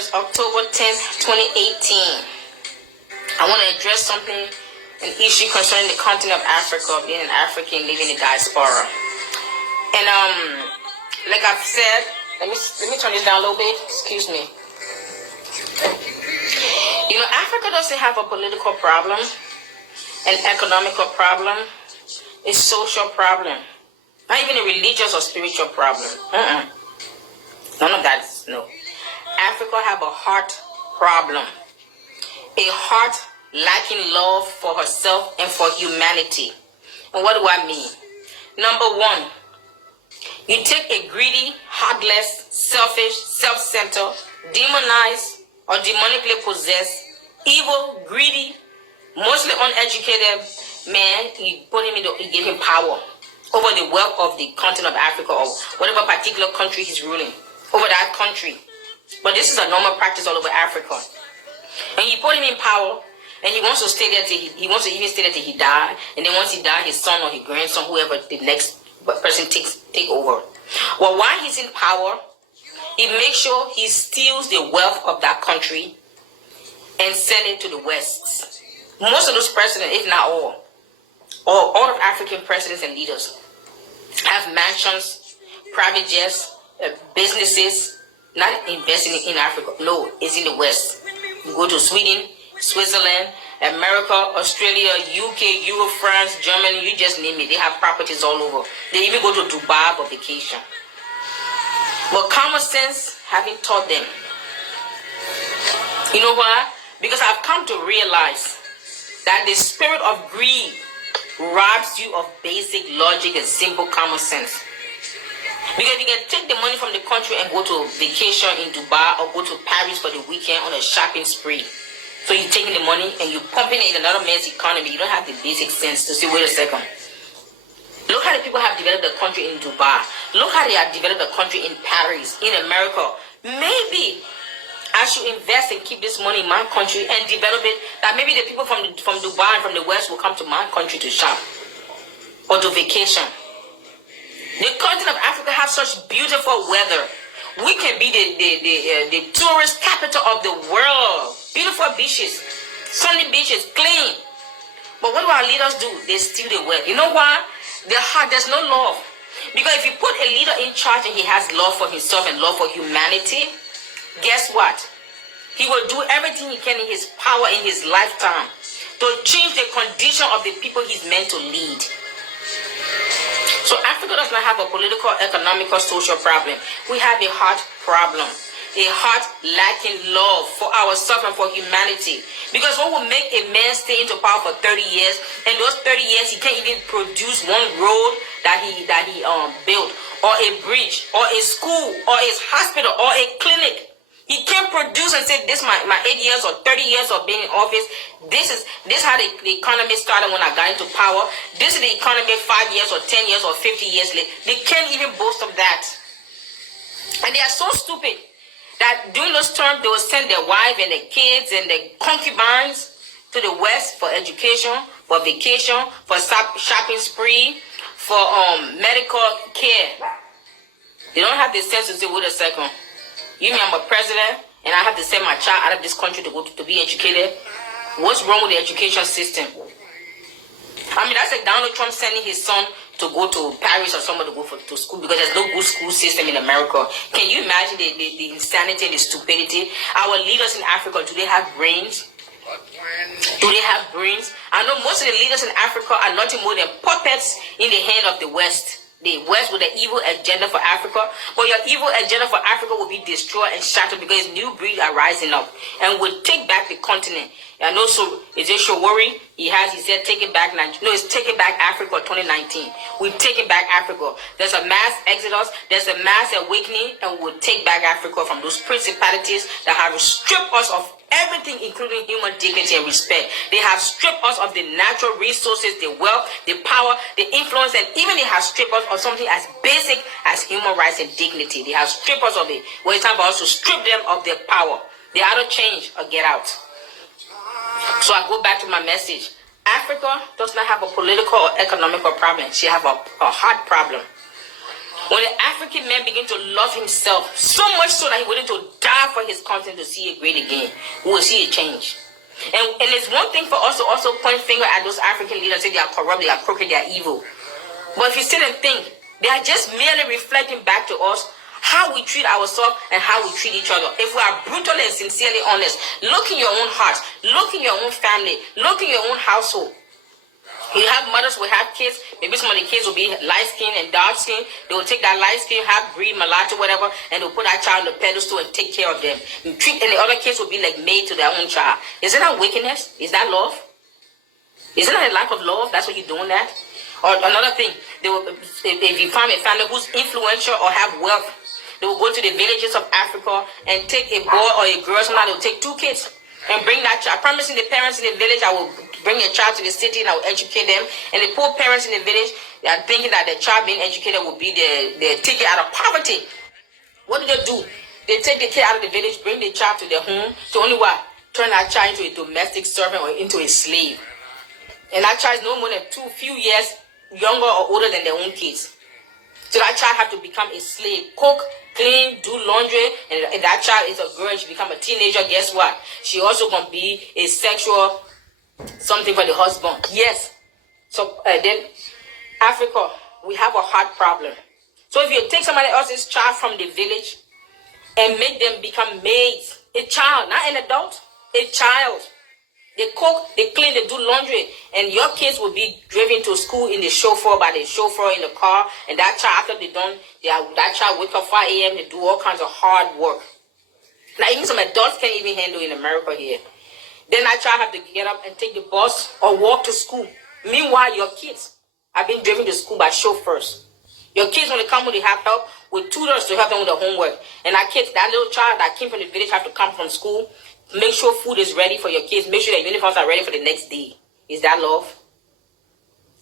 is October 10th, 2018. I want to address something, an issue concerning the continent of Africa, being an African living in the diaspora. And like I've said, let me turn this down a little bit. Excuse me. You know, Africa doesn't have a political problem, an economical problem, a social problem, not even a religious or spiritual problem. None of that. No. Africa have a heart problem, a heart lacking love for herself and for humanity. And what do I mean? Number one, you take a greedy, heartless, selfish, self-centered, demonized, or demonically possessed, evil, greedy, mostly uneducated man, you give him power over the wealth of the continent of Africa or whatever particular country he's ruling, over that country. But this is a normal practice all over Africa. And you put him in power, and he wants to stay there till he wants to even stay there till he die. And then once he die, his son or his grandson, whoever the next person take over. Well, while he's in power, he makes sure he steals the wealth of that country and send it to the West. Most of those presidents, if not all of African presidents and leaders have mansions, private jets, businesses, not investing in Africa. No, it's in the West. You go to Sweden, Switzerland, America, Australia, UK, Europe, France, Germany, you just name it. They have properties all over. They even go to Dubai for vacation. But common sense haven't taught them. You know why? Because I've come to realize that the spirit of greed robs you of basic logic and simple common sense. Because you can take the money from the country and go to vacation in Dubai or go to Paris for the weekend on a shopping spree. So you're taking the money and you're pumping it in another man's economy. You don't have the basic sense to say, wait a second. Look how the people have developed the country in Dubai. Look how they have developed the country in Paris, in America. Maybe I should invest and keep this money in my country and develop it. That maybe the people from Dubai and from the West will come to my country to shop or to vacation. The continent of Africa has such beautiful weather. We can be the tourist capital of the world. Beautiful beaches, sunny beaches, clean. But what do our leaders do? They steal the wealth. You know why? There's no love. Because if you put a leader in charge and he has love for himself and love for humanity, guess what? He will do everything he can in his power in his lifetime to change the condition of the people he's meant to lead. So Africa does not have a political, economical, social problem. We have a heart problem. A heart lacking love for ourselves and for humanity. Because what will make a man stay into power for 30 years, and those 30 years he can't even produce one road that he built, or a bridge, or a school, or a hospital, or a clinic. He can't produce and say, this my 8 years or 30 years of being in office. This is how the economy started when I got into power. This is the economy 5 years or 10 years or 50 years later. They can't even boast of that. And they are so stupid that during those terms, they will send their wife and their kids and their concubines to the West for education, for vacation, for shopping spree, for medical care. They don't have the sense to say, wait a second. You mean I'm a president and I have to send my child out of this country to go to be educated? What's wrong with the education system? I mean, that's like Donald Trump sending his son to go to Paris or somewhere to go to school because there's no good school system in America. Can you imagine the insanity and the stupidity? Our leaders in Africa, do they have brains? Do they have brains? I know most of the leaders in Africa are nothing more than puppets in the hand of the West. The West with an evil agenda for Africa. But your evil agenda for Africa will be destroyed and shattered because new breeds are rising up and will take back the continent. And also, is it Shawari? He said, take it back. No, it's take it back Africa 2019. We're taking back Africa. There's a mass exodus. There's a mass awakening. And we'll take back Africa from those principalities that have stripped us of everything, including human dignity and respect. They have stripped us of the natural resources, the wealth, the power, the influence, and even they have stripped us of something as basic as human rights and dignity. They have stripped us of it. Well, it's time for us to strip them of their power. They either change or get out. So I go back to my message. Africa does not have a political or economical problem. She have a heart problem. When the African man begin to love himself, so much so that he willing to die for his country to see it great again, we will see a change. And it's one thing for us to also point finger at those African leaders, say they are corrupt, they are crooked, they are evil. But if you sit and think, they are just merely reflecting back to us how we treat ourselves and how we treat each other. If we are brutally and sincerely honest, look in your own heart, look in your own family, look in your own household. You have mothers will have kids. Maybe some of the kids will be light skin and dark skin. They will take that light skin, half breed, mulatto, whatever, and they'll put that child on the pedestal and take care of them. And the other kids will be like made to their own child. Isn't that wickedness? Is that love? Isn't that a lack of love? That's what you're doing that? Or another thing, if you find a family who's influential or have wealth, they will go to the villages of Africa and take a boy or a girl. Sometimes they'll take 2 kids and bring that child. Promising the parents in the village, I will bring a child to the city and I will educate them. And the poor parents in the village, they are thinking that the child being educated will be their ticket out of poverty. What do? They take the kid out of the village, bring the child to their home, to only what? Turn that child into a domestic servant or into a slave. And that child is no more than few years younger or older than their own kids. So that child have to become a slave, cook, clean, do laundry, and if that child is a girl, she become a teenager, guess what? She also gonna be a sexual something for the husband. Yes. So then Africa, we have a heart problem. So if you take somebody else's child from the village and make them become maids, a child, not an adult, a child. They cook, they clean, they do laundry, and your kids will be driven to school in the chauffeur by the chauffeur in the car, and that child, after they're done, that child wake up 5 a.m., they do all kinds of hard work. Now, even some adults can't even handle in America here. Then that child have to get up and take the bus or walk to school. Meanwhile, your kids have been driven to school by chauffeurs. Your kids, when they come, when they have help with tutors to help them with their homework. And that little child that came from the village have to come from school. Make sure food is ready for your kids. Make sure that uniforms are ready for the next day. Is that love?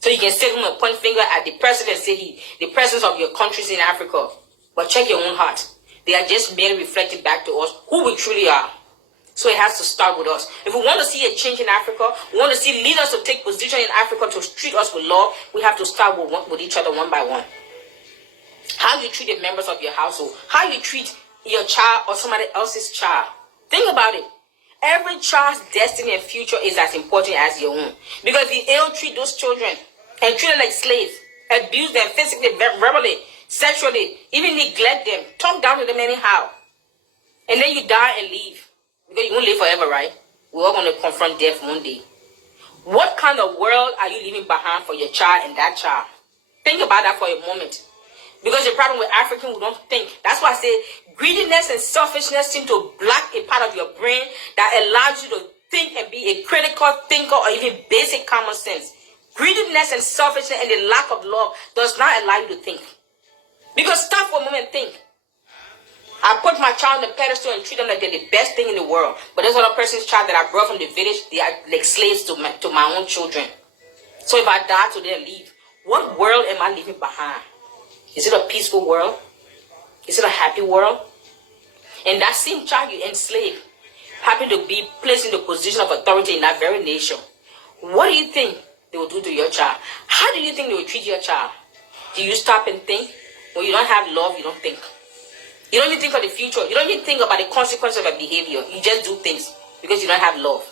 So you can sit home and point finger at the president and say the presidents of your countries in Africa. But check your own heart. They are just merely reflecting back to us who we truly are. So it has to start with us. If we want to see a change in Africa, we want to see leaders to take position in Africa to treat us with love, we have to start with each other one by one. How you treat the members of your household. How you treat your child or somebody else's child. Think about it. Every child's destiny and future is as important as your own. Because if you ill-treat those children and treat them like slaves, abuse them physically, verbally, sexually, even neglect them, talk down to them anyhow, and then you die and leave. Because you won't live forever, right? We're all going to confront death one day. What kind of world are you leaving behind for your child and that child? Think about that for a moment. Because the problem with Africans, we don't think. That's why I say greediness and selfishness seem to block a part of your brain that allows you to think and be a critical thinker or even basic common sense. Greediness and selfishness and the lack of love does not allow you to think. Because stop for a moment and think. I put my child on the pedestal and treat them like they're the best thing in the world. But there's another person's child that I brought from the village, they are like slaves to my own children. So if I die today and leave, what world am I leaving behind? Is it a peaceful world? Is it a happy world? And that same child you enslave happen to be placed in the position of authority in that very nation. What do you think they will do to your child? How do you think they will treat your child? Do you stop and think? When you don't have love, you don't think. You don't even think for the future. You don't even think about the consequences of your behavior. You just do things because you don't have love.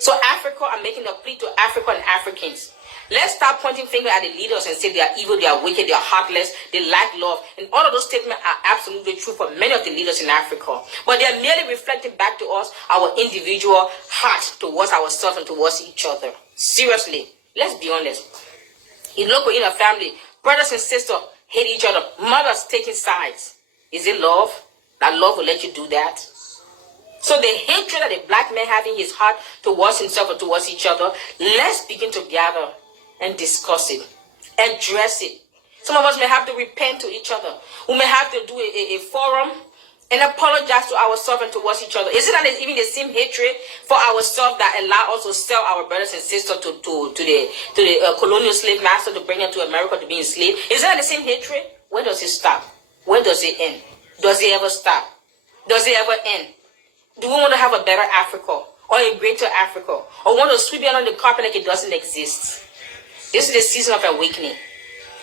So Africa, I'm making a plea to Africa and Africans. Let's stop pointing finger at the leaders and say they are evil, they are wicked, they are heartless, they lack love. And all of those statements are absolutely true for many of the leaders in Africa. But they are merely reflecting back to us our individual heart towards ourselves and towards each other. Seriously, let's be honest. In local, in a family, brothers and sisters hate each other, mothers taking sides. Is it love? That love will let you do that? So the hatred that a black man has in his heart towards himself or towards each other, let's begin to gather and discuss it, address it. Some of us may have to repent to each other. We may have to do a forum and apologize to ourselves and towards each other. Isn't that even the same hatred for ourselves that allow us to sell our brothers and sisters to the colonial slave master to bring them to America to be enslaved? Isn't that the same hatred? Where does it stop? Where does it end? Does it ever stop? Does it ever end? Do we want to have a better Africa or a greater Africa, or want to sweep it under the carpet like it doesn't exist? This is the season of awakening.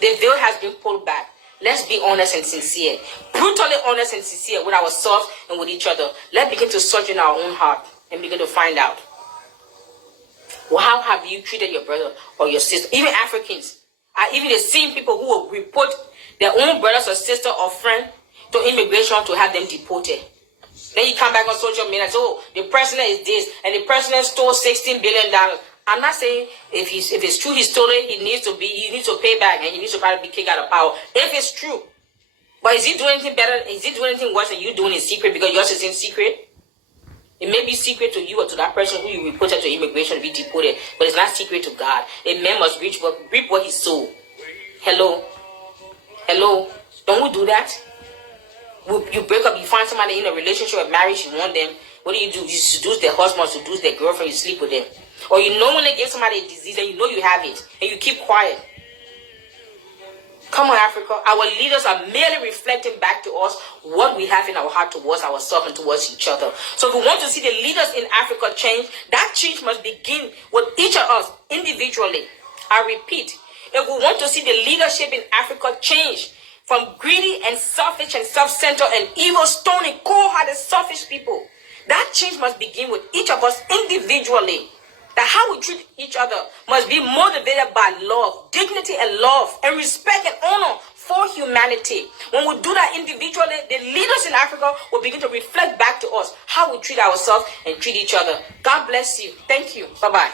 The veil has been pulled back. Let's be honest and sincere. Brutally honest and sincere with ourselves and with each other. Let's begin to search in our own heart and begin to find out. Well, how have you treated your brother or your sister? Even Africans. Even the same people who will report their own brothers or sister or friend to immigration to have them deported. Then you come back on social media and say, oh, the president is this, and the president stole $16 billion. I'm not saying if it's true he stole it, he needs to pay back, and he needs to probably be kicked out of power. If it's true. But is he doing anything better? Is he doing anything worse than you doing in secret because yours is in secret? It may be secret to you or to that person who you reported to immigration to be deported, but it's not secret to God. A man must reap what he sowed. Hello? Don't we do that? You break up, you find somebody in a relationship or marriage, you want them. What do? You seduce their husband, seduce their girlfriend, you sleep with them. Or you know when they give somebody a disease and you know you have it, and you keep quiet. Come on, Africa. Our leaders are merely reflecting back to us what we have in our heart towards ourselves and towards each other. So if we want to see the leaders in Africa change, that change must begin with each of us individually. I repeat, if we want to see the leadership in Africa change from greedy and selfish and self-centered and evil, stony, cold-hearted, selfish people, that change must begin with each of us individually. That how we treat each other must be motivated by love, dignity and love, and respect and honor for humanity. When we do that individually, the leaders in Africa will begin to reflect back to us how we treat ourselves and treat each other. God bless you. Thank you. Bye-bye.